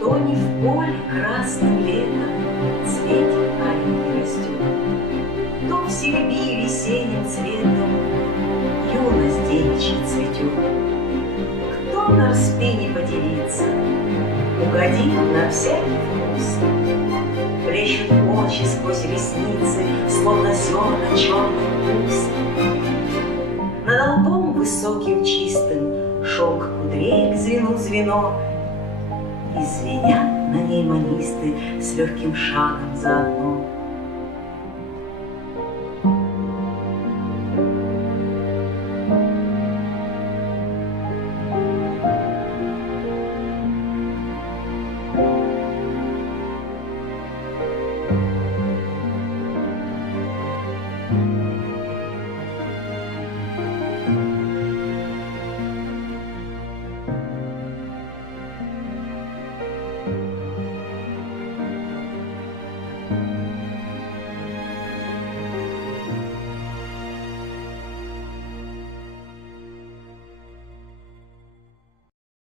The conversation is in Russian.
То не в поле красным летом цветик аленький растет, то в серебрии весенним цветом юность девичья цветет. Кто на распине поделится, угодит на всякий вкус. Плещут очи сквозь ресницы, словно зерна черный вкус. Над лбом высоким чистым шелк кудрей к звену звено, и звенят на ней манисты с легким шагом заодно.